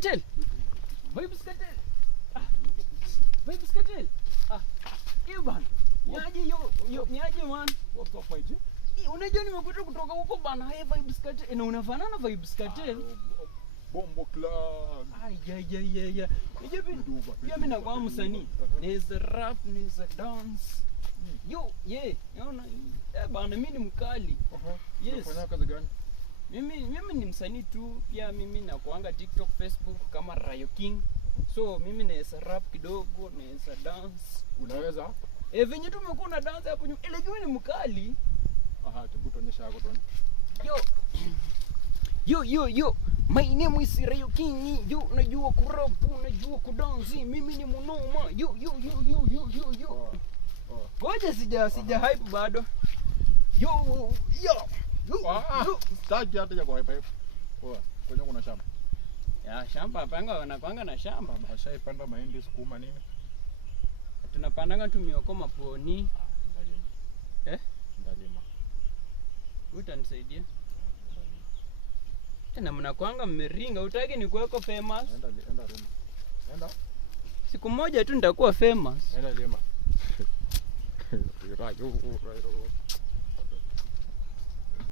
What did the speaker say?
Cartel. Vibes Cartel. Vibes Cartel. Ivan. Niaje man. What's up my G? Unajua nimekuja kutoka huko bana. Hey Vibes Cartel. Na unafanana Vibes Cartel. Bombo Clan. Ya. Pia mimi nakuwa msanii. Naweza rap, naweza dance. Unaona bana mimi ni mkali. Yes. Unafanya kazi gani? Mimi ni msanii tu. Pia mimi nakuanga TikTok, Facebook kama Rayo King. So mimi naweza rap kidogo, naweza dance. Unaweza? Venye tu umekuwa na dance hapo nyuma. Ile jua ni mkali. Hebu tuonyesha yako tuone. Yo. My name is Rayo King. Yo, unajua kurap, unajua kudance. Mimi ni mnoma. Yo. Ngoja sija hype bado. Yo. Staki hata ya kwa hype. Kwenye kuna shamba. Ya shamba panga wanakuanga na shamba. Ashaipanda mahindi, sukuma nini? Tunapandanga tu mioko maponi. Ndalima. Utanisaidia? Tena mnakuanga mmeringa, utaki ni kuweko famous? Enda. Siku moja tu nitakuwa famous. Enda lima. Rayo.